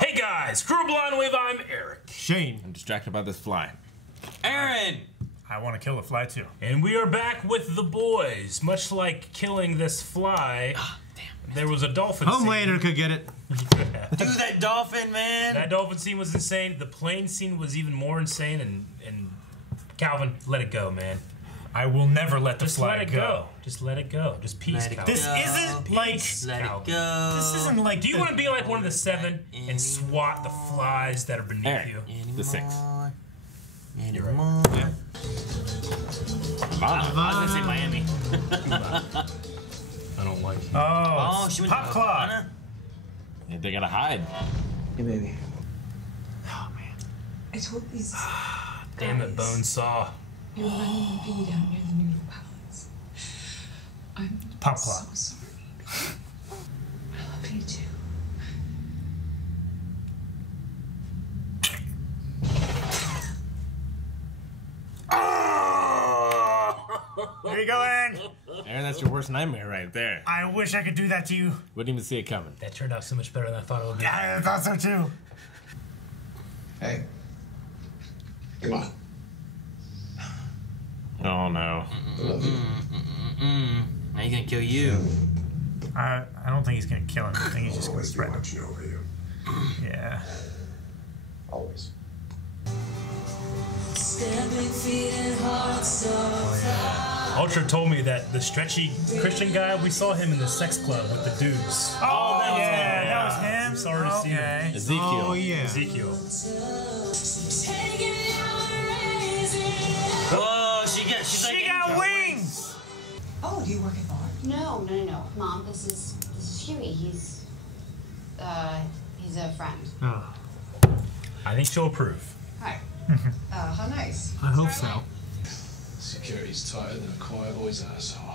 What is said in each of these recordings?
Hey guys, Crew Blind Wave, I'm Eric. Shane. I'm distracted by this fly. Aaron. I want to kill the fly too. And we are back with the boys. Much like killing this fly, there was a dolphin Homelander could get it. scene. Do that dolphin, man. That dolphin scene was insane. The plane scene was even more insane. And Calvin, let it go, man. I will never let the Just fly let it go. Just let it go. Just peace, Let it Calvin. This go. isn't like. Let it Calvin. go. This isn't like. Do you want to be like one of the 7 and swat the flies that are beneath Aaron. you? The 6. You're right. Yeah. I was gonna say Miami. I don't like you. Oh, she went Pop to Claw. Havana? Yeah, they gotta hide. Hey, baby. Oh man. I told these Damn it, Bonesaw. you're letting me be down near the noodle palace. I'm Pop Claw. so sorry. I love you too. There you go, Aaron. Aaron, that's your worst nightmare right there. I wish I could do that to you. Wouldn't even see it coming. That turned out so much better than I thought it would be. Yeah, I thought so too. Hey. Come on. Oh no. I love you. Now he's gonna kill you. I don't think he's gonna kill him. I think he's just gonna Always be threaten him. watching over you. Yeah. Always. Ultra told me that the stretchy Christian guy, we saw him in the sex club with the dudes. Oh, yeah, that was him. I'm sorry to see him. Ezekiel. Oh yeah. Ezekiel. Whoa, she's like She got Angel. wings. Oh, do you work at the bar? No. Mom, this is Huey. He's a friend. Oh, I think she'll approve. Hi. How nice. I hope so. Security's tighter than a quiet boy's asshole.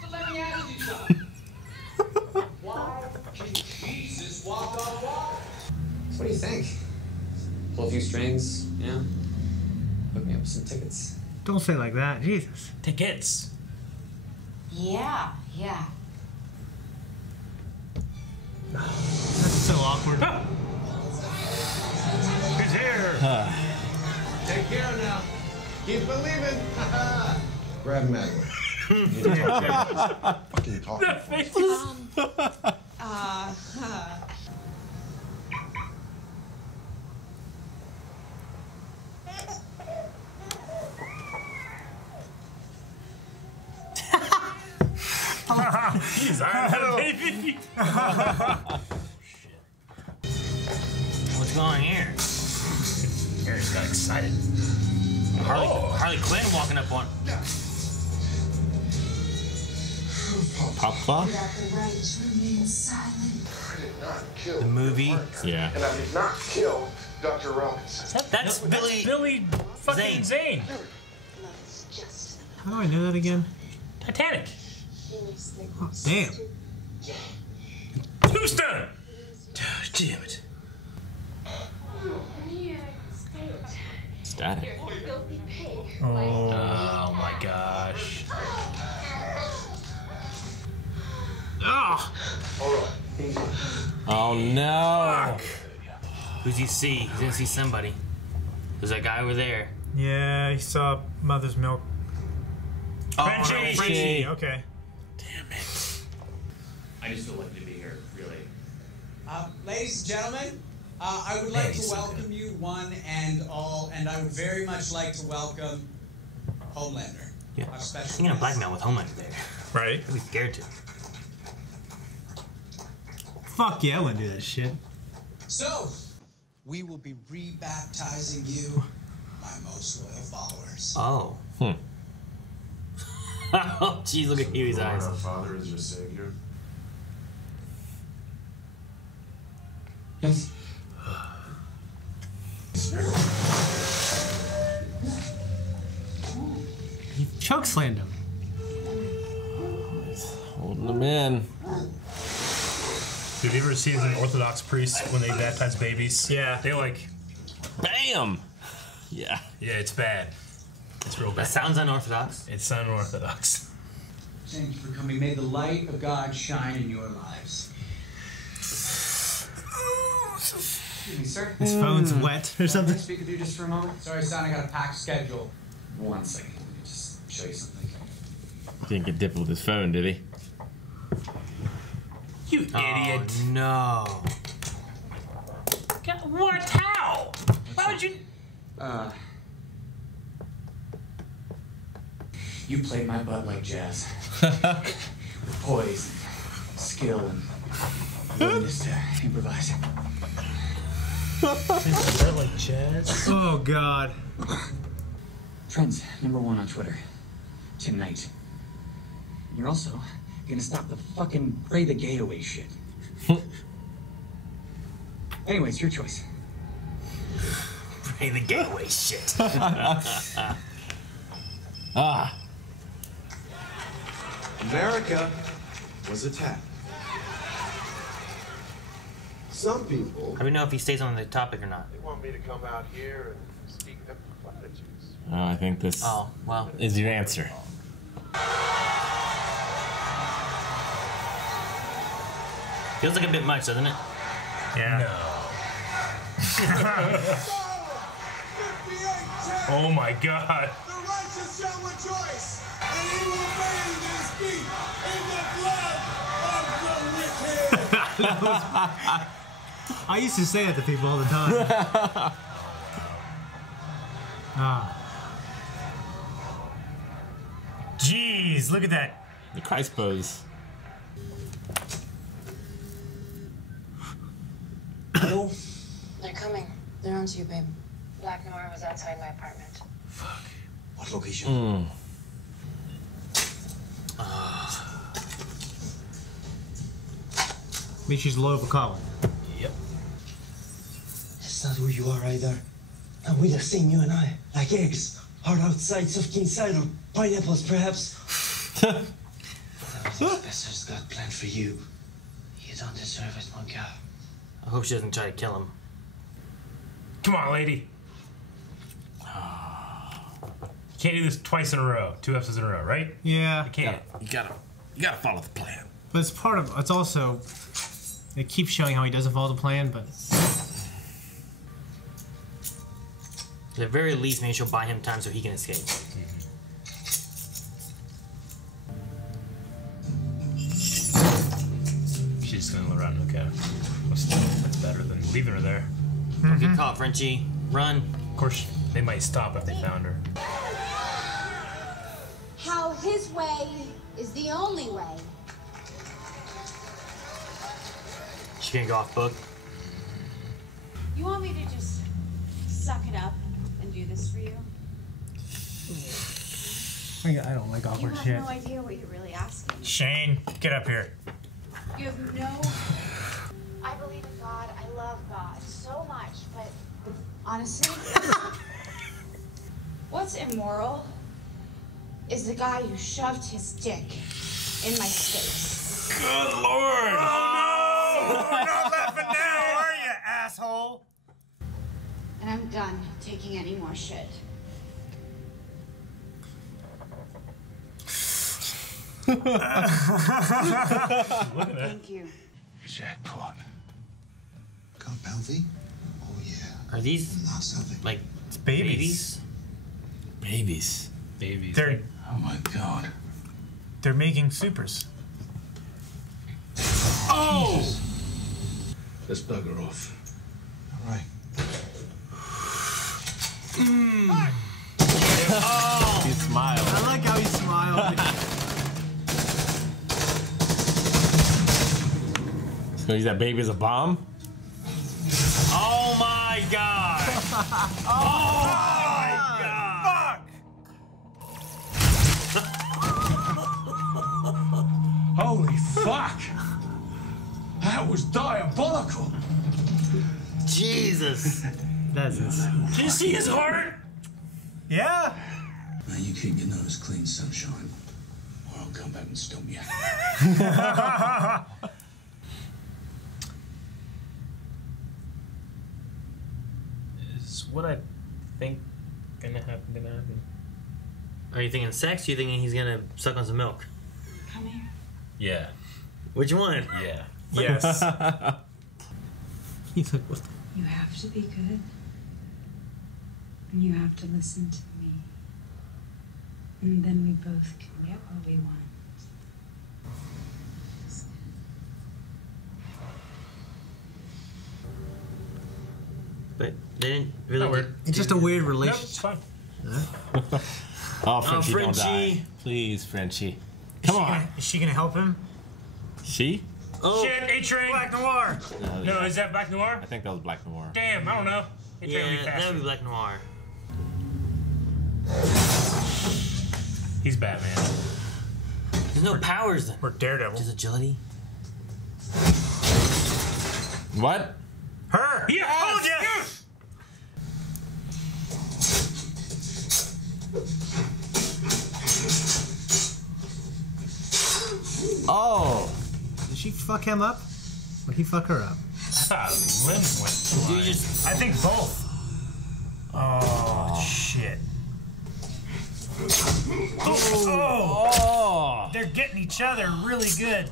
So what do you think? Pull a few strings, you know? Hook me up with some tickets. Don't say it like that. Jesus. Tickets. Yeah. That's so awkward. Who's here? Take care now. Keep believing. Grab Meg. Fucking talk. That face. He's Iron Man, baby. What's going on here? Aaron's got excited. Harley Quinn walking up on. Pop Claw? I did not kill The movie. Yeah. And I did not kill Dr. Robinson. That's Billy fucking Zane. How do I know that again? Titanic. Oh, damn. Tombstone. Damn it. Static. Oh my gosh. Oh. All right. Easy. Oh no. Who's he see? He's gonna see somebody. There's that guy over there. Yeah, he saw Mother's Milk. Frenchie. Frenchie. Okay. Damn it. I just feel lucky to be here, really. Ladies and gentlemen, I would like to welcome you one and all, and I would very much like to welcome Homelander. Yeah. Our special I'm gonna guest. blackmail with Homelander there. Right. I'd be scared to. Fuck yeah, I wouldn't do that shit. So, we will be rebaptizing you, my most loyal followers. Oh. Oh, jeez, look at Huey's eyes. Our Father is your Savior. Yes. He chokeslammed him. Holding them in. Have you ever seen an Orthodox priest when they baptize babies? Yeah. They're like, Bam! Yeah. yeah, it's bad. It's real bad. That sounds unorthodox. It's unorthodox. Thank you for coming. May the light of God shine in your lives. Excuse me, sir. His phone's wet or Can I something. speak with you just for a moment? Sorry, son, I got a packed schedule. 1 second. Let me just show you something. Didn't get dipped with his phone, did he? You idiot. No. What? How? Why would you? You played my butt like jazz. With poise, and skill, and willingness to improvise. Is that like jazz? Oh God. Trends #1 on Twitter. Tonight. You're also gonna stop the fucking pray the gay away shit. Anyways, your choice. Pray the gateway shit. Ah. America was attacked. Some people How do we know if he stays on the topic or not? they want me to come out here and speak empty platitudes. Oh, I think this Oh, well. is your answer. Feels like a bit much, doesn't it? Yeah. Oh my god. The righteous shall rejoice, and he will bathe his feet in the blood of the wicked. I used to say that to people all the time. Ah. Jeez, look at that. The Christ pose. Hello? They're coming. They're on to you, babe. Black Noir was outside my apartment. What location? Means she's loyal for Colin. Yep. That's not who you are either. And we're the same, you and I. Like eggs. Hard outside, soft inside, or pineapples, perhaps. That was what Professor's got planned for you. You don't deserve it, mon gars. I hope she doesn't try to kill him. Come on, lady. You can't do this twice in a row. 2 episodes in a row, right? Yeah. You can't. You gotta follow the plan. But it's part of, it's also, it keeps showing how he doesn't follow the plan, but At the very least, maybe she'll buy him time so he can escape. She's gonna run, okay. Well, still, that's better than leaving her there. Don't get caught, Frenchie. Run. Of course, they might stop if they found her. How his way is the only way. She gonna go off book. You want me to just suck it up and do this for you? I don't like You awkward have shit. no idea what you're really asking. Shane, get up here. You have no. I believe in God. I love God so much, but Honestly, what's immoral is the guy who shoved his dick in my space. Good Lord! Oh no! We're not laughing now, are you, asshole? and I'm done taking any more shit. Thank you. Jackpot. Compound Oh yeah. Are these Not something. like It's babies. Babies. Babies. Oh my god. They're making supers. Oh! Let's bugger off. All right. He smiled. I like how he smiled. So use that baby as a bomb? Oh my god! Oh my god! Holy fuck! That was diabolical. Jesus! That's insane. Did you see his heart? Yeah. Now you keep your nose clean, sunshine, or I'll come back and stump you. Is what I think gonna happen. Are you thinking sex? Or are you thinking he's gonna suck on some milk? Come here. Yeah. Which one? Yeah. Yes. He's like, what? You have to be good. And you have to listen to me. And then we both can get what we want. But they didn't really. Not weird. It's just a weird No, relationship. it's fine. Oh, Frenchie, don't Frenchie. die. Please, Frenchie. Come on. Is she gonna help him? She? Oh, Shit, A-Train. Black Noir. No, is that Black Noir? I think that was Black Noir. Damn, I don't know. A-Train would be yeah, that faster. would be Black Noir. He's Batman. There's no powers. Or Daredevil. Just agility. What? Her. Yeah, oh, yeah. Oh. Did she fuck him up? Or he fuck her up? Ah, limbs went flying. You just I think both. Oh, shit. Oh. They're getting each other really good.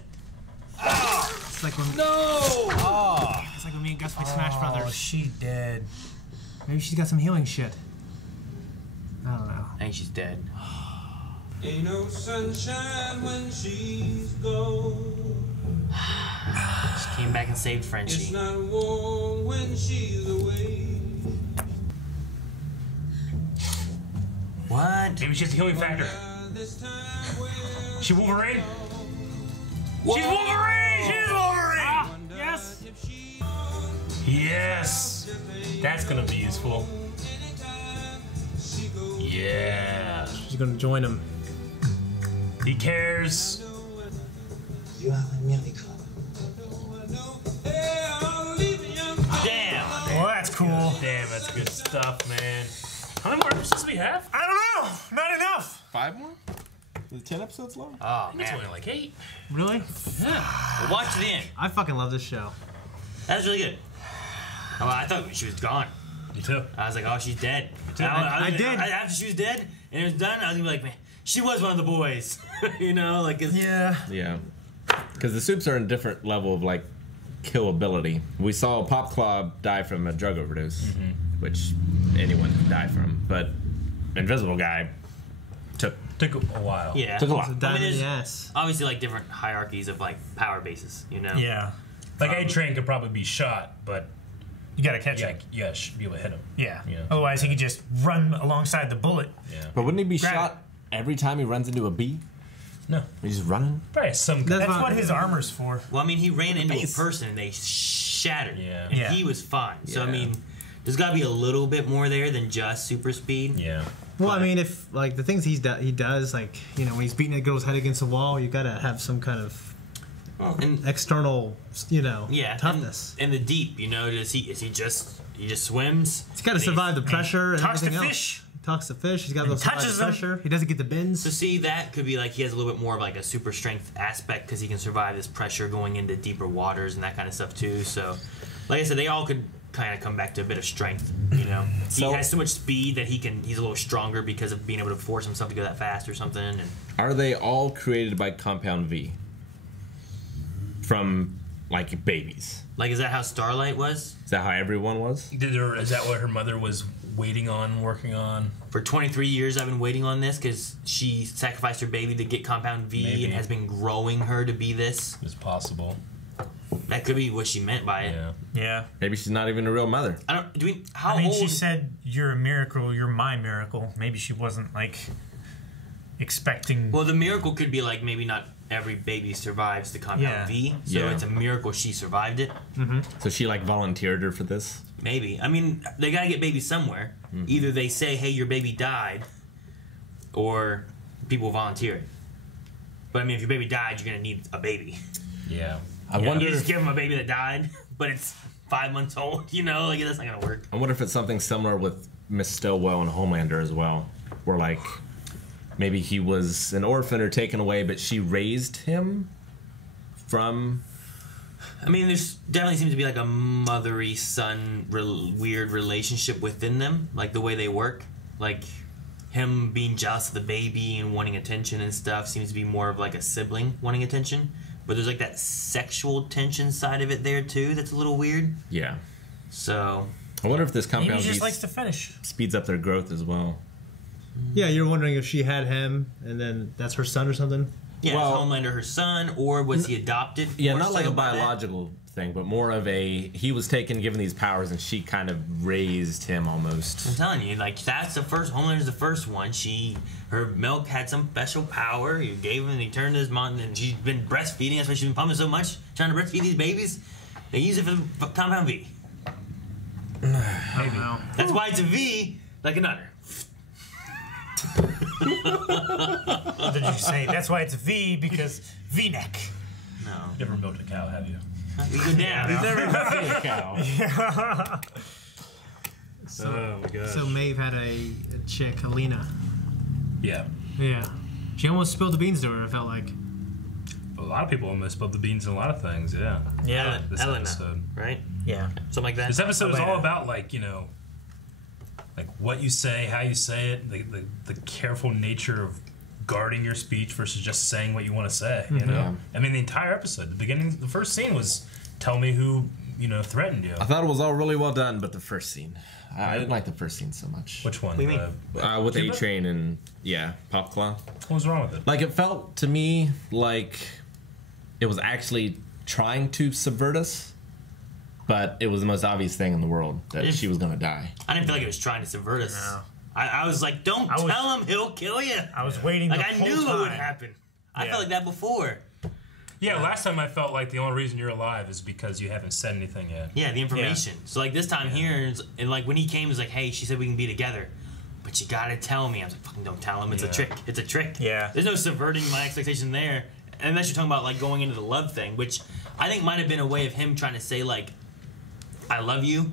It's like when it's like when me and Gus play Smash Brothers. Oh, she dead. Maybe she's got some healing shit. I don't know. I think she's dead. Ain't no sunshine when she's gone. She came back and saved It's Frenchie. not warm when she's away. What? Maybe she has a healing factor. This time when She Wolverine? Whoa. She's Wolverine! She's Wolverine! Ah, yes. Yes! That's gonna be useful. Yeah. She's gonna join him. He cares. You are a miracle. Damn. Well, that's cool. Damn, that's good stuff, man. How many more episodes do we have? I don't know. Not enough. 5 more? Is it 10 episodes long? Oh, It's man. only like 8. Really? Yeah. Watch to the end. I fucking love this show. That was really good. Oh, I thought she was gone. Me too. I was like, oh, she's dead. I did. After she was dead and it was done, I was gonna be like, man, she was one of the boys. You know, like. Yeah. Yeah. Because the soups are in a different level of, like, killability. We saw Pop Club die from a drug overdose, which anyone could die from. But Invisible Guy took Took a while. Yeah. a lot. It's a diamond in there's the ass. obviously like different hierarchies of like power bases, you know. Yeah. Like A-Train could probably be shot, but You gotta catch yeah, him. yeah, should be able to hit him. Yeah. Yeah. Otherwise, he could just run alongside the bullet. Yeah. But wouldn't he be Grab shot every time he runs into a bee? No. He's just running? Probably some. That's what his armor's for. Well, I mean, he ran into a base. person and they shattered. Yeah. And Yeah. he was fine. So I Yeah. mean, there's got to be a little bit more there than just super speed. Yeah. Well, I mean, if like the things he does, like when he's beating a girl's head against the wall, you gotta have some kind of Well, and external, yeah, toughness. And the deep, does he just swims? He's got to survive the pressure and talks to everything fish. else. He talks to fish. He's got to survive touches the them. pressure. He doesn't get the bends. So see, that could be like he has a little bit more of like a super strength aspect because he can survive this pressure going into deeper waters and that kind of stuff too. So, like I said, they all could kind of come back to a bit of strength. So- he has so much speed that he's a little stronger because of being able to force himself to go that fast or something. And Are they all created by Compound V? From, like, babies? like, is that how Starlight was? Is that how everyone was? Is that what her mother was working on? For 23 years, I've been waiting on this because she sacrificed her baby to get Compound V Maybe. and has been growing her to be this. It's possible. That could be what she meant by it. Yeah. Yeah. Maybe she's not even a real mother. I don't. Do we? How I mean, old? she said, "You're a miracle. You're my miracle." Maybe she wasn't like expecting. Well, the miracle could be like maybe not every baby survives the Compound Yeah. V, so Yeah. it's a miracle she survived it. So she, like, volunteered her for this? Maybe. I mean, they gotta get babies somewhere. Either they say, "Hey, your baby died," or people volunteer it. But I mean, if your baby died, you're gonna need a baby. Yeah. I You wonder just if, give them a baby that died, but it's 5 months old. Like that's not gonna work. I wonder if it's something similar with Miss Stillwell and Homelander as well. Where, like, maybe he was an orphan or taken away, but she raised him from... I mean, there's definitely seems to be like a mothery son weird relationship within them, like the way they work. Like him being jealous of the baby and wanting attention and stuff seems to be more of like a sibling wanting attention. But there's like that sexual tension side of it there too. That's a little weird. Yeah. So I wonder if this Maybe compound he just V likes to finish. speeds up their growth as well. Yeah, you're wondering if she had him, and then that's her son or something. yeah, Well- is Homelander her son, or was he adopted? Yeah, more not like so a by that? biological thing, but more of a he was taken, given these powers, and she kind of raised him almost. I'm telling you, like that's the first. Homelander's the first one. Her milk had some special power. You gave him, and he turned his mom, and she's been breastfeeding. That's why she's been pumping so much, trying to breastfeed these babies. They use it for the compound V. Maybe. That's why it's a V, like an udder. What did you say? That's why it's a V, because V-neck. No. You never milked a cow, have you? You go down. You've never seen a cow. Oh my gosh. So Maeve had a chick, Alina. Yeah. Yeah. She almost spilled the beans to her, I felt like. A lot of people almost spilled the beans in a lot of things, yeah. Yeah. This Elena, episode. right? Yeah. Something like that. This episode is all Elena. about, like, you know, like what you say, how you say it, the careful nature of guarding your speech versus just saying what you want to say, you know? I mean, the entire episode, the first scene was tell me who, you know, threatened you. I thought it was all really well done, but the first scene, I didn't like the first scene so much. Which one? What do you mean? With Cuba? A-Train and Pop Claw. What was wrong with it? Like it felt to me like it was actually trying to subvert us, but it was the most obvious thing in the world that she was gonna die. I didn't feel like it was trying to subvert us. No. I was like, don't tell him, he'll kill you. I was waiting Like the I whole knew time. it would happen. I felt like that before. Yeah, last time I felt like the only reason you're alive is because you haven't said anything yet. Yeah, the information. So like this time here, and like when he came, it was like, hey, she said we can be together, but you gotta tell me. I was like, fucking don't tell him. It's a trick. It's a trick. Yeah. There's no subverting my expectation there. Unless you're talking about like going into the love thing, which I think might have been a way of him trying to say like, I love you,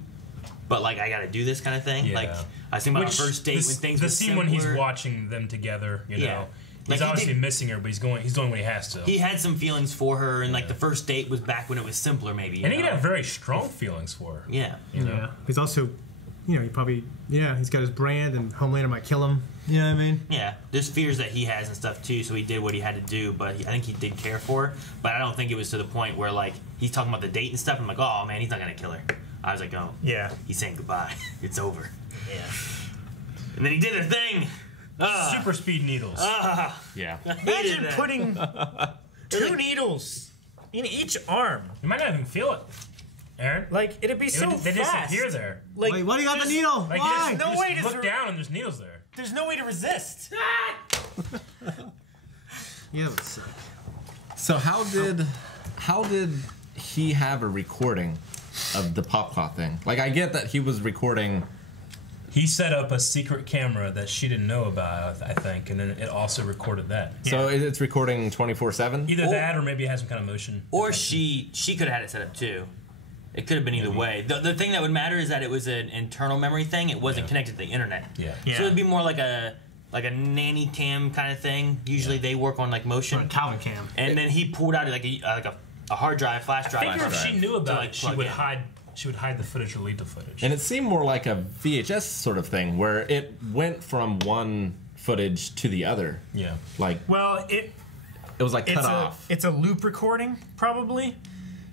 but like I gotta do this kind of thing. Yeah. Like I was thinking about our first date when things were the scene when he's simpler. watching them together, you Yeah. know. Like, He's he obviously did- missing her, but he's doing what he has to. He had some feelings for her, and like the first date was back when it was simpler, maybe. you And he know? had very strong feelings for her. Yeah. You know? Yeah. He's also, you know, he probably, he's got his brand, and Homelander might kill him. You know what I mean? Yeah, there's fears that he has and stuff too, so he did what he had to do, but I think he did care for her, but I don't think it was to the point where, like, he's talking about the date and stuff, and I'm like, oh, man, he's not gonna kill her. I was like, oh, Yeah. he's saying goodbye. It's over. Yeah. And then he did a thing! Super speed needles. Yeah. Imagine putting 2 needles in each arm. You might not even feel it, Aaron. Like, it'd be so They fast. disappear there. Like, Wait, what do you got the needle? Like, Why? you No just way to look down and there's needles there. There's no way to resist. Yeah, that's sick. So how did he have a recording of the Pop Claw thing? Like I get that he was recording. He set up a secret camera that she didn't know about, I think, and then it also recorded that. So it's recording 24/7. Either that or maybe it has some kind of motion. Or she could have had it set up too. It could have been either way. The thing that would matter is that it was an internal memory thing. It wasn't connected to the internet. Yeah. So it'd be more like a nanny cam kind of thing. Usually they work on like motion. Or a Calvin cam. And then he pulled out like a hard drive, flash drive. I figure if she knew about like, it, she plug would in. hide. She would hide the footage or leak the footage. And it seemed more like a VHS sort of thing where it went from one footage to the other. Yeah. Like Well, it was like cut it's off. it's a loop recording, probably.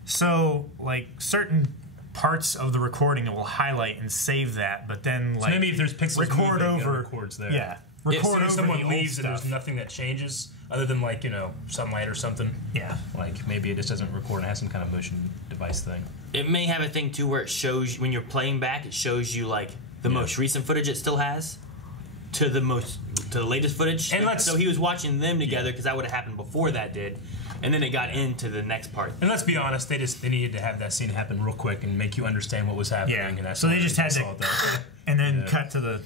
So, like, certain parts of the recording it will highlight and save that, but then, like, So maybe if there's pixels record moving, over it records there. Yeah. If Record over someone the old leaves and there's stuff. nothing that changes other than, like, you know, sunlight or something. Yeah. Like maybe it just doesn't record and has some kind of motion device thing. It may have a thing too where it shows when you're playing back. It shows you like the most recent footage it still has to the latest footage. And so he was watching them together because that would have happened before that did, and then it got into the next part. And let's be honest, they needed to have that scene happen real quick and make you understand what was happening. Yeah. And that's So they all just had saw to, that. and then cut to the.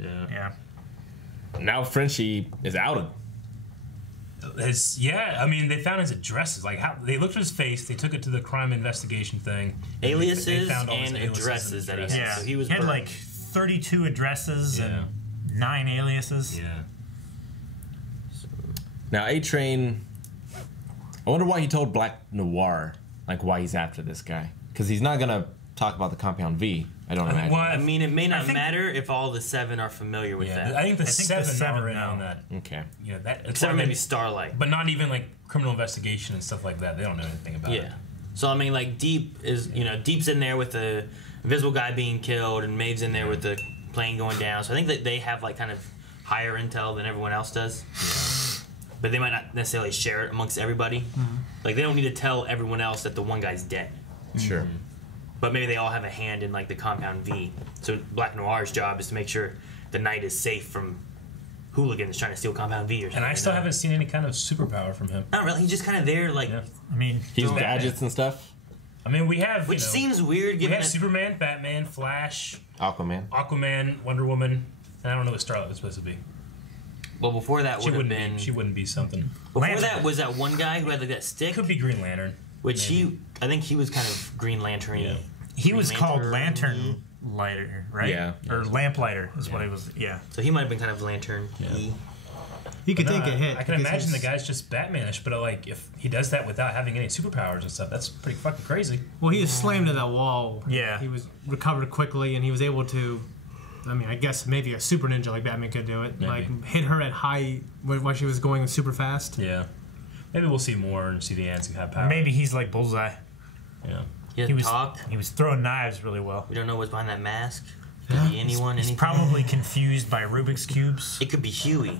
Yeah. Now Frenchie is outed. I mean, they found his addresses. Like, how they looked at his face, they took it to the crime investigation thing. They Aliases found all his and aliases addresses that he had. Yeah. So he was He had burned. like 32 addresses and 9 aliases. Yeah. Now A-Train, I wonder why he told Black Noir, like why he's after this guy. Because he's not going to talk about the Compound V, I don't imagine. I mean, it may not matter if all the 7 are familiar with that. I think the seven are in know. on that. Okay. You know, that Except for maybe Starlight. But not even like criminal investigation and stuff like that. They don't know anything about it. Yeah. So I mean, like Deep is, Deep's in there with the Invisible Guy being killed, and Maeve's in there with the plane going down. So I think that they have like kind of higher intel than everyone else does. Yeah. But they might not necessarily share it amongst everybody. Like they don't need to tell everyone else that the one guy's dead. Sure. But maybe they all have a hand in like the Compound V. So Black Noir's job is to make sure the night is safe from hooligans trying to steal Compound V or something. And I still haven't seen any kind of superpower from him. Not really. He's just kind of there, like. Yeah. I mean, he's gadgets and stuff. I mean, we have. Which seems weird. We have Superman, Batman, Flash, Aquaman, Wonder Woman, and I don't know what Starlight was supposed to be. Well, before that would have been. She wouldn't be something. Before that was that one guy who had like that stick. Could be Green Lantern. Which I think he was kind of Green Lantern-y. Yeah. He was called Lantern Lighter, right? Yeah. Or Lamplighter is what he was. Yeah. So he might have been kind of Lantern. Yeah. He could take a hit. I can imagine the guy's just Batmanish, but like if he does that without having any superpowers and stuff, that's pretty fucking crazy. Well, he was slammed to that wall. Yeah. He was recovered quickly, and he was able to. I mean, I guess maybe a super ninja like Batman could do it. Maybe. Like hit her at high while she was going super fast. Yeah. Maybe we'll see more and see the ants who have power. Maybe he's like Bullseye. Yeah. He was talk. He was throwing knives really well. We don't know what's behind that mask. Could be anyone. He's probably confused by Rubik's cubes. It could be Huey.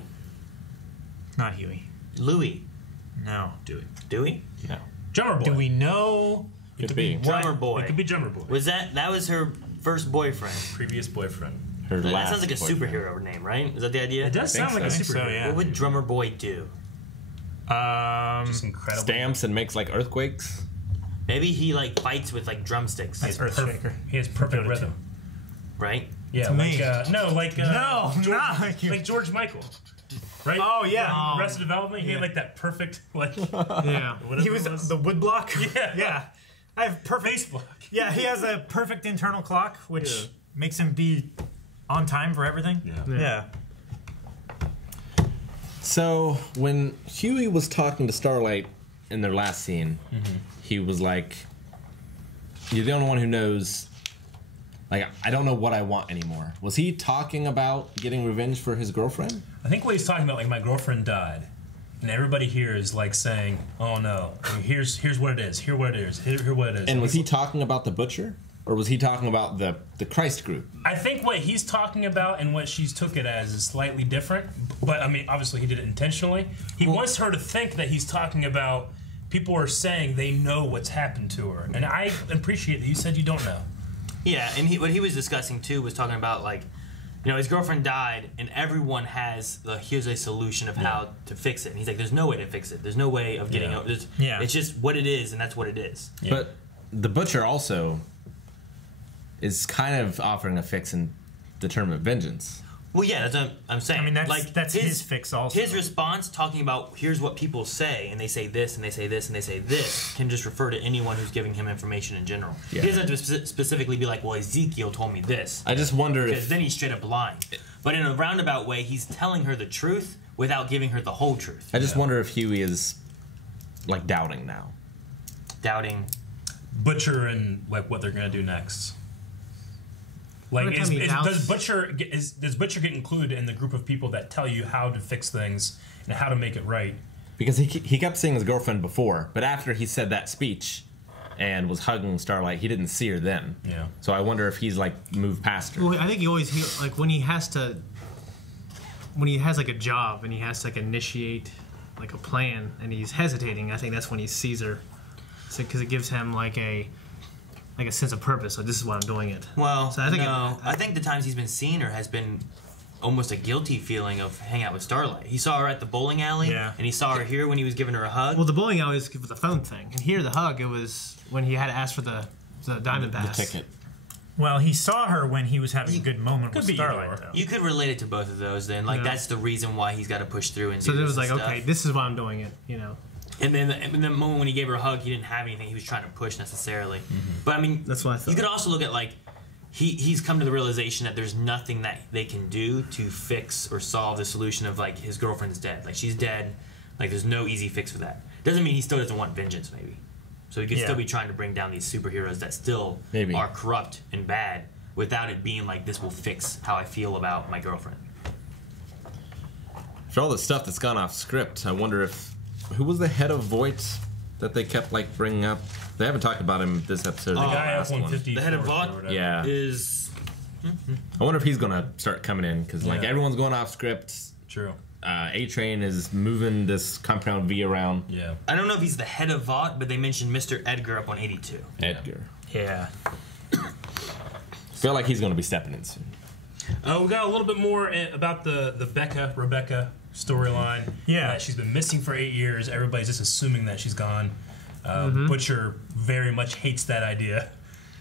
Not Huey. Louie. No. Dewey? No. Drummer Boy. Do we know? Could be. Drummer Boy. It could be Drummer Boy. Was that was her first boyfriend? Previous boyfriend. Her that last sounds like a boyfriend. superhero name, right? Is that the idea? It does sound like a superhero. So, yeah. What would Drummer Boy do? Just incredible. Stamps and makes like earthquakes. Maybe he like fights with like drumsticks. That's Earthshaker. He has perfect rhythm. Right? Yeah, like George Michael. Right? Oh yeah. Arrested Development. He had like that perfect like. Yeah. He was the woodblock. Yeah. Yeah. I have perfect. Face block. Yeah, he has a perfect internal clock, which makes him be on time for everything. Yeah. So when Huey was talking to Starlight in their last scene, he was like, "You're the only one who knows. Like, I don't know what I want anymore." Was he talking about getting revenge for his girlfriend? I think what he's talking about, like, my girlfriend died, and everybody here is like saying, "Oh no, here's what it is. Here what it is. Here what it is." And was he talking about the Butcher, or was he talking about the Christ group? I think what he's talking about and what she's took it as is slightly different. But I mean, obviously he did it intentionally. He wants her to think that he's talking about people are saying they know what's happened to her, and I appreciate that you said you don't know. Yeah, and what he was discussing too was talking about like, you know, his girlfriend died, and everyone has here's a solution of how to fix it. And he's like, there's no way to fix it. There's no way of getting out. It's just what it is, and that's what it is. Yeah. But the Butcher also is kind of offering a fix in the term of vengeance. Well, yeah, that's what I'm saying. I mean, that's his fix also. His response, talking about here's what people say, and they say this, and they say this, and they say this, can just refer to anyone who's giving him information in general. Yeah. He doesn't have to specifically be like, well, Ezekiel told me this. I just wonder if... Because then he's straight up lying. But in a roundabout way, he's telling her the truth without giving her the whole truth. I just wonder if Huey is, like, doubting now. Doubting? Butcher and, like, what they're going to do next. Like, does Butcher get included in the group of people that tell you how to fix things and how to make it right? Because he kept seeing his girlfriend before, but after he said that speech and was hugging Starlight, he didn't see her then. Yeah. So I wonder if he's like moved past her. Well, I think like when he has like a job and he has to like initiate like a plan and he's hesitating, I think that's when he sees her, because it gives him like a sense of purpose. Like, this is why I'm doing it. Well, so I think I think the times he's been seeing her has been almost a guilty feeling of hanging out with Starlight. He saw her at the bowling alley, and he saw her here when he was giving her a hug. Well, the bowling alley was for the phone thing, and here the hug, it was when he had to ask for the diamond pass. The ticket. Well, he saw her when he was having a good moment with Starlight, though. You could relate it to both of those then. Like, that's the reason why he's got to push through and do So it was this like, stuff. okay, this is why I'm doing it, you know. And then the moment when he gave her a hug, he didn't have anything he was trying to push necessarily. But I mean, that's what I thought. You could also look at like he's come to the realization that there's nothing that they can do to fix or solve the solution of like his girlfriend's dead. Like, she's dead. Like, there's no easy fix for that. Doesn't mean he still doesn't want vengeance, maybe. So he could still be trying to bring down these superheroes that still are corrupt and bad without it being like, this will fix how I feel about my girlfriend. For all the stuff that's gone off script, I wonder if... Who was the head of Voight that they kept, like, bringing up? They haven't talked about him this episode. The guy up 150. The head of Vought Yeah. is. I wonder if he's gonna start coming in because like everyone's going off script. True. A-Train is moving this Compound V around. Yeah. I don't know if he's the head of Vought, but they mentioned Mr. Edgar up on 82. Edgar. Yeah. Feel like he's gonna be stepping in soon. We got a little bit more about the Rebecca storyline. Yeah. She's been missing for 8 years. Everybody's just assuming that she's gone. Butcher very much hates that idea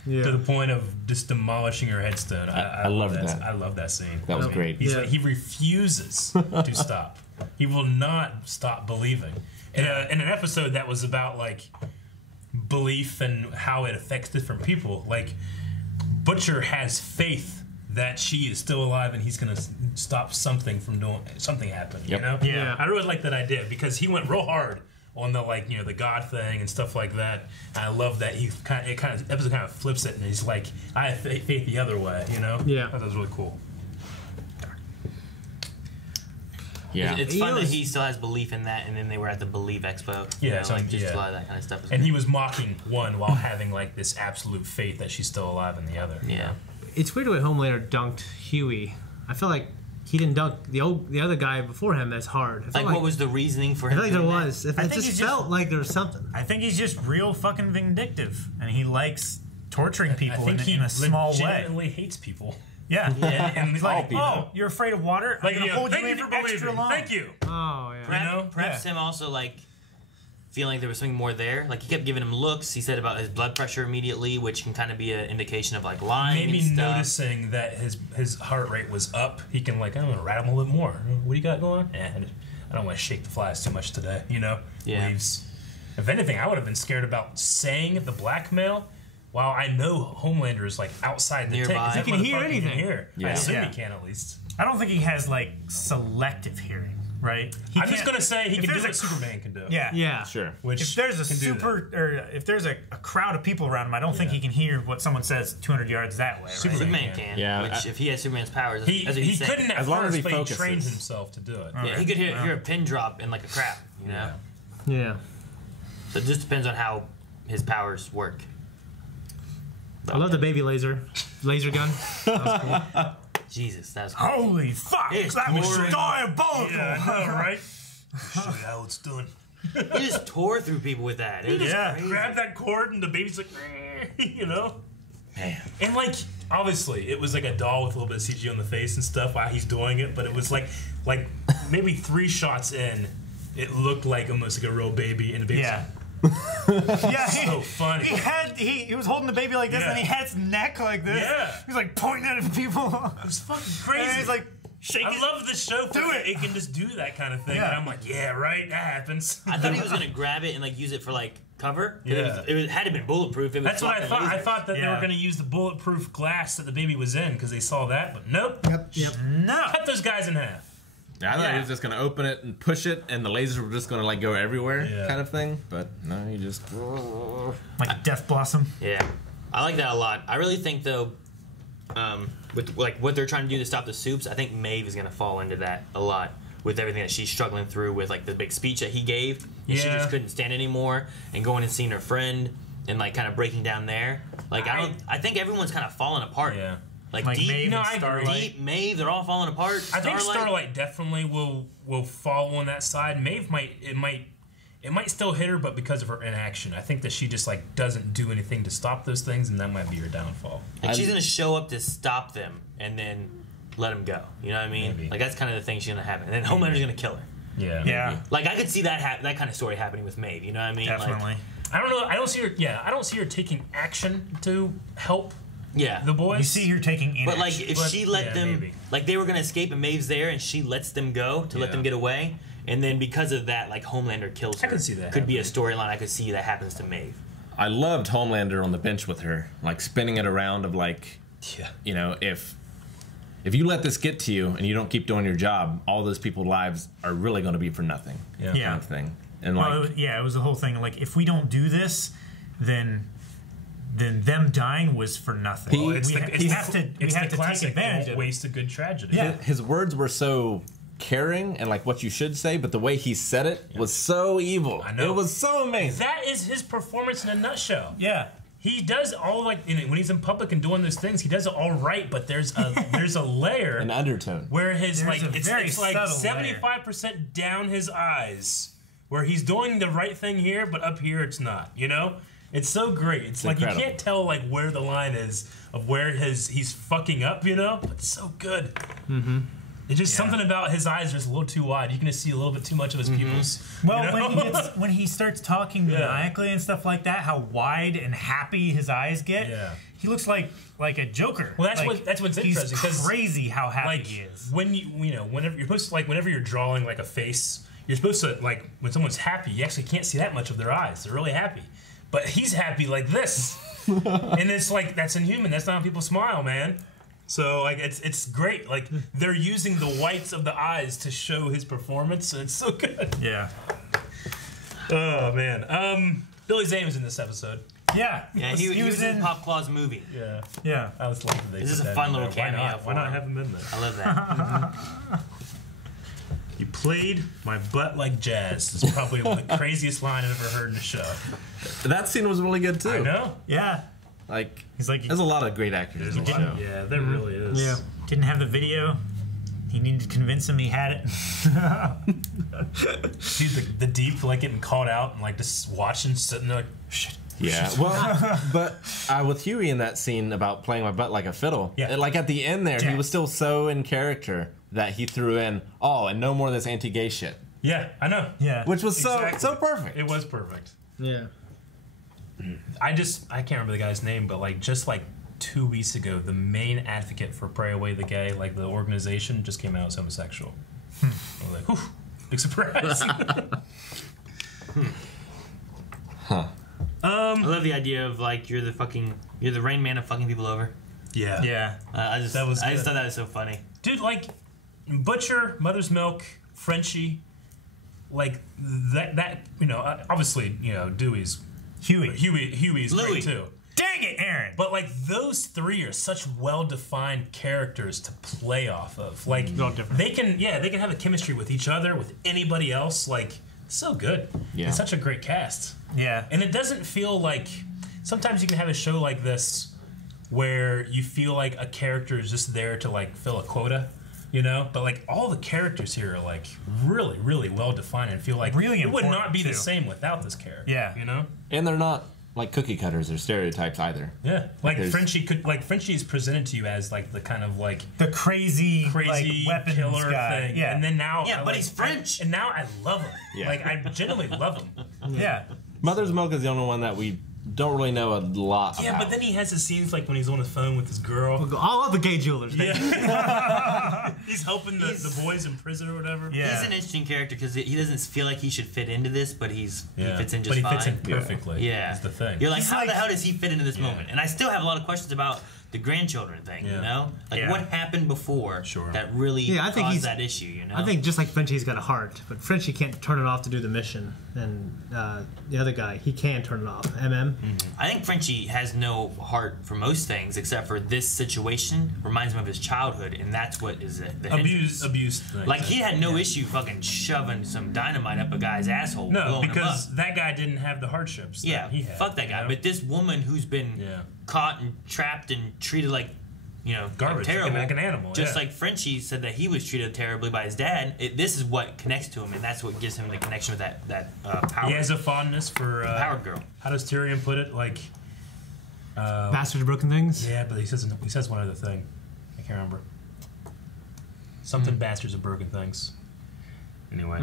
to the point of just demolishing her headstone. I love that. I love that scene. That was great. He refuses to stop. He will not stop believing. In an episode that was about like belief and how it affects different people, like Butcher has faith that she is still alive and he's gonna stop something from doing something happen. You know? Yeah. I really like that idea because he went real hard on the the God thing and stuff like that. And I love that episode kind of flips it and he's like, I have faith the other way. You know? Yeah. I thought that was really cool. Yeah. It's fun that he still has belief in that, and then they were at the Believe Expo. Yeah, a lot of that kind of stuff. And he was mocking one while having like this absolute faith that she's still alive in the other. Yeah. It's weird the way Homelander dunked Huey. I feel like he didn't dunk the other guy before him as hard. Like what was the reasoning for I him? feel like there was. It think just he's felt like there was something. I think he's just real fucking vindictive, and he likes torturing people in a small way. Legitimately hates people. Yeah, and he's like, people. "Oh, you're afraid of water? I'm gonna hold you in for extra long." Thank you. Oh yeah. Perhaps him also like feeling like there was something more there. Like he kept giving him looks. He said about his blood pressure immediately, which can kind of be an indication of like lying. Maybe and stuff. noticing that his heart rate was up, he can like, I'm gonna rat him a little bit more. What do you got going on? I don't want to shake the flies too much today. You know. Yeah. Leaves. If anything, I would have been scared about saying the blackmail. While I know Homelander is like outside the Nearby. tank, He can hear anything. I assume he can at least. I don't think he has like selective hearing, right? I'm just gonna say he can do what Superman can do. Yeah. Yeah. Sure. Which If there's if there's a crowd of people around him, I don't think he can hear what someone says 200 yards that way. Right? Superman can. Yeah, Which if he has Superman's powers, he couldn't at As long as first, he but he focuses. trained himself to do it. Yeah, he could hear a pin drop in like a crowd. You know. Yeah. So it just depends on how his powers work. I love the baby laser gun. That was cool. Jesus, that's Holy fuck! It's That was boring. diabolical. Yeah, I know, right? Show you how it's done. He just tore through people with that. It He was just crazy. grabbed that cord and the baby's like, you know? Man. And like, obviously, it was like a doll with a little bit of CG on the face and stuff while he's doing it, but it was like maybe 3 shots in, it looked like almost like a real baby, and the baby's Yeah. yeah, so funny. He was holding the baby like this, and he had his neck like this. Yeah. He's like pointing at people. It was fucking crazy. And he's like, shake I it. love the show for Do it. It can just do that kind of thing. Yeah. And I'm like, yeah, right, that happens. I thought he was gonna grab it and like use it for like cover. Yeah. It had to been bulletproof. It was That's what I fucking thought. I laser. thought that they were Yeah. going to use the bulletproof glass that the baby was in because they saw that, but nope. Yep. No. Cut those guys in half. I thought he was just gonna open it and push it, and the lasers were just gonna like go everywhere, kind of thing. But no, he just like Death Blossom. Yeah, I like that a lot. I really think though, with like what they're trying to do to stop the Supes, I think Maeve is gonna fall into that a lot with everything that she's struggling through with like the big speech that he gave. And she just couldn't stand anymore, and going and seeing her friend and like kind of breaking down there. Like I think everyone's kind of falling apart. Yeah. Like Like Deep, Maeve and Starlight. Deep, Maeve, they're all falling apart. I think Starlight definitely will fall on that side. Maeve might still hit her, but because of her inaction, I think that she just like doesn't do anything to stop those things, and that might be her downfall. Like she's gonna show up to stop them and then let them go. You know what I mean? Maybe. Like that's kind of the thing she's gonna happen. And then Homelander's gonna kill her. Yeah. Yeah. Like I could see that that kind of story happening with Maeve. You know what I mean? Definitely. Like, I don't know. I don't see her. Yeah, I don't see her taking action to help. Yeah. The boys. You see her taking inaction. But like if she let them, maybe. like they were gonna escape and Maeve's there, and she lets them go to let them get away, and then because of that, like Homelander kills her. I can see that Could be a storyline. I could see that happens to Maeve. I loved Homelander on the bench with her, like spinning it around of like, you know, if you let this get to you and you don't keep doing your job, all those people's lives are really going to be for nothing. Yeah. Kind of thing. And Well, like, it was the whole thing. Like, if we don't do this, then them dying was for nothing. He- we have to take classic, advantage don't of it. waste a good tragedy. Yeah. his words were so caring and like what you should say, but the way he said it was so evil. I know. It was so amazing. That is his performance in a nutshell. Yeah. He does all like when he's in public and doing those things, he does it all right. But there's a layer, an undertone, where his There's it's like subtle 75% down his eyes, where he's doing the right thing here, but up here it's not. You know, it's so great. It's like incredible. You can't tell like where the line is of where he's fucking up. You know, but it's so good. Mm-hmm. It's just something about his eyes are just a little too wide. You can just see a little bit too much of his pupils. Well, you know? when he starts talking maniacally and stuff like that, how wide and happy his eyes get, he looks like a Joker. Well, that's what's interesting. He's crazy how happy like, he is. When whenever you're supposed to whenever you're drawing like a face, you're supposed to when someone's happy, you actually can't see that much of their eyes. They're really happy, but he's happy like this, and it's like that's inhuman. That's not how people smile, man. So like it's great. Like they're using the whites of the eyes to show his performance, and it's so good. Yeah. Oh man. Billy Zane was in this episode. Yeah, he was in Pop Claw's movie. Yeah. I was like, this is a fun little cameo. Why not have him in there? I love that. You played my butt like jazz. It's probably one of the craziest line I've ever heard in a show. That scene was really good too. I know. Yeah. Like he's like there's a lot of great actors in the show. Yeah, there really is. Yeah. Didn't have the video. He needed to convince him he had it. See the deep like getting called out and like just watching, sitting there like shit. Yeah, well, but with Huey in that scene about playing my butt like a fiddle, like at the end there, he was still so in character that he threw in, and no more of this anti-gay shit. Yeah, I know. Yeah, which was so perfect. It was perfect. Yeah. I can't remember the guy's name, but like just like 2 weeks ago, the main advocate for Pray Away the Gay, like the organization, just came out as homosexual. I was like, whew, big surprise. I love the idea of like you're the Rain Man of fucking people over. Yeah. Yeah. I just thought that was so funny. Dude, like Butcher, Mother's Milk, Frenchie, like that obviously, Dewey's Huey's Louis. great too. Dang it, Aaron! But like those three are such well-defined characters to play off of. Like they can have a chemistry with each other, with anybody else. Like so good. Yeah. It's such a great cast. Yeah. And it doesn't feel like sometimes you can have a show like this where you feel like a character is just there to like fill a quota. But like all the characters here are like really, really well defined and feel like really it would not be too. the same without this character. Yeah. And they're not like cookie cutters or stereotypes either. Yeah. Like Frenchie is presented to you as like the kind of like the crazy like, weapons killer guy. thing. Yeah. And then now but he's French. And now I love him. Yeah. Like I genuinely love him. Yeah. Mother's Milk is the only one that we don't really know a lot about. But then he has the scenes like when he's on the phone with his girl. All of the gay jewelers. Yeah. He's helping the boys in prison or whatever. Yeah. He's an interesting character because he doesn't feel like he should fit into this, but he fits in just fine. But he fits in perfectly. Yeah. That's the thing. You're like, how the hell does he fit into this moment? And I still have a lot of questions about the grandchildren thing, Like what happened before that really caused that issue, I think just like Frenchie's got a heart, but Frenchie can't turn it off to do the mission, and the other guy, he can turn it off. I think Frenchie has no heart for most things except for this situation reminds him of his childhood, and that's what is the abuse thing. Like he had no issue fucking shoving some dynamite up a guy's asshole. No, because that guy didn't have the hardships. Yeah, he had, fuck that guy. But this woman who's been caught and trapped and treated like garbage, like terrible, like an animal. Just like Frenchie said that he was treated terribly by his dad. This is what connects to him, and that's what gives him the connection with that power. He has a fondness for power girl. How does Tyrion put it? Like bastards, broken things. Yeah, but he says one other thing. I can't remember. Something bastards and broken things. Anyway,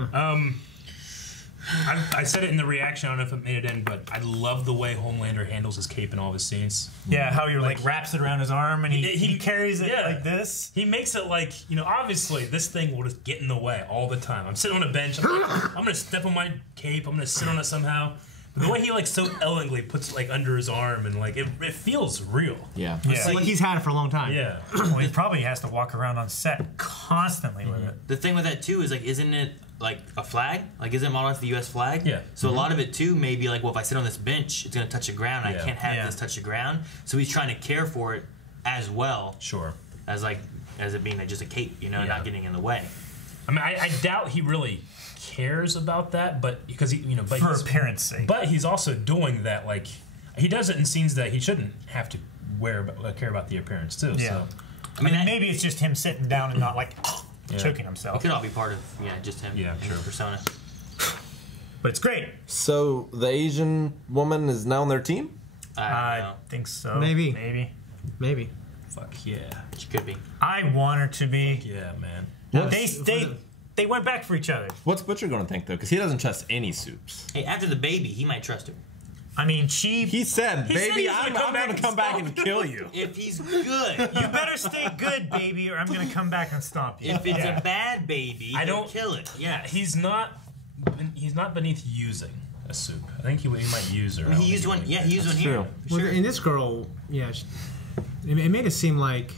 I said it in the reaction. I don't know if it made it in, but I love the way Homelander handles his cape in all of his scenes. Yeah, how he like wraps it around his arm and he carries it like this. He makes it like, obviously this thing will just get in the way all the time. I'm sitting on a bench. I'm going to step on my cape. I'm going to sit on it somehow. But the way he like so elegantly puts like under his arm and like it feels real. Yeah. Like he's had it for a long time. Yeah. Well, he probably has to walk around on set constantly with it. The thing with that too is like, isn't it like a flag? Like, isn't it modeled after the U.S. flag? Yeah. So a lot of it too may be like, well, if I sit on this bench, it's going to touch the ground. I can't have this touch the ground. So he's trying to care for it as well. Sure. As it being just a cape, not getting in the way. I mean, I doubt he really cares about that, but because but for appearance sake. But he's also doing that, like he does it in scenes that he shouldn't have to care about the appearance too. Yeah. So. I mean, maybe it's just him sitting down and not like choking himself. It could all be part of just him. Yeah, his persona. But it's great. So the Asian woman is now on their team? I think so. Maybe. Fuck yeah. She could be. I want her to be. Yeah, man. They went back for each other. What's Butcher going to think, though? Because he doesn't trust any Supes. Hey, after the baby, he might trust her. I mean, He said, baby, I'm going to come back and kill you. If he's good. You better stay good, baby, or I'm going to come back and stomp you. If it's a bad baby, he'll kill it. Yeah. He's not beneath using a Supe. I think he might use her. He used one. Yeah, he used one here. Well, and this girl, it made it seem like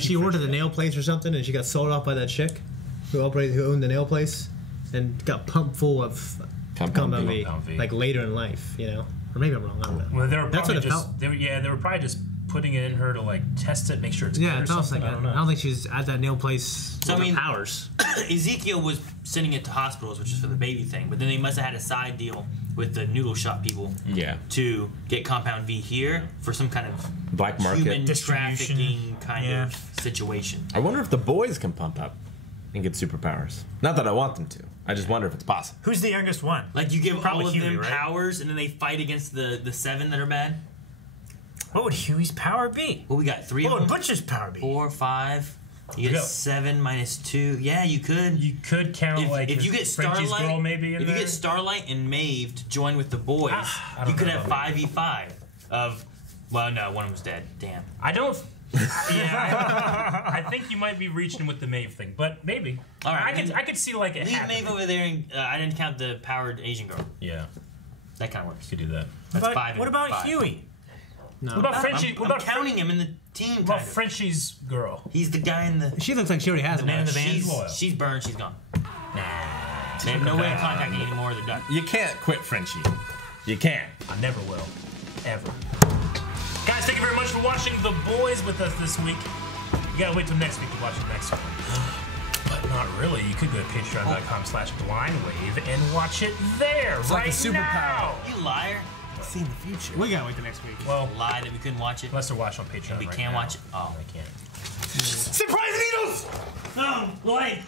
she ordered the nail place or something, and she got sold off by that chick who owned the nail place, and got pumped full of Compound V, like later in life, or maybe I'm wrong. I don't know. Well, they were That's probably what it just felt. they were probably just putting it in her to like test it, make sure it's good or That's what I was something. thinking. I don't think she's at that nail place. So I mean, hours. Ezekiel was sending it to hospitals, which is for the baby thing, but then they must have had a side deal with the noodle shop people. Yeah. To get Compound V here for some kind of black market human trafficking kind of situation. I wonder if the boys can pump up and get superpowers. Not that I want them to. I just wonder if it's possible. Who's the youngest one? Like you give Probably all of Huey, them right? powers, and then they fight against the 7 that are bad. What would Huey's power be? Well, we got 3 of What them. would Butcher's power be? 4, 5. You get 7 minus 2. Yeah, you could. You could count if you get Frenchie's Starlight. girl maybe in if there. you get Starlight and Maeve to join with the boys, you could have 5v5 of. Well, no, one of them's dead. Damn. I don't. I think you might be reaching with the Maeve thing, but maybe. All right, I could see like it leave happening. Maeve over there, and I didn't count the powered Asian girl. Yeah, that kind of works. You could do that. That's What about- 5. what about 5. Huey? No. What about Frenchie? I'm counting him in the team. What about Frenchie's girl? He's the guy in the. She looks like she already has the one. man in the van. She's burned. She's gone. They have no way of contacting anymore. They're done. You can't quit Frenchie. You can't. I never will. Ever. Guys, thank you very much for watching The Boys with us this week. You gotta wait till next week to watch the next one. But not really. You could go to patreon.com/blindwave and watch it there It's right like a superpower. now. You liar. See in the future. We gotta wait the next week. Well, lie that we couldn't watch it. Unless they're watching on Patreon. And we right can't now. watch it. Oh, I can't. Surprise needles! No, wait.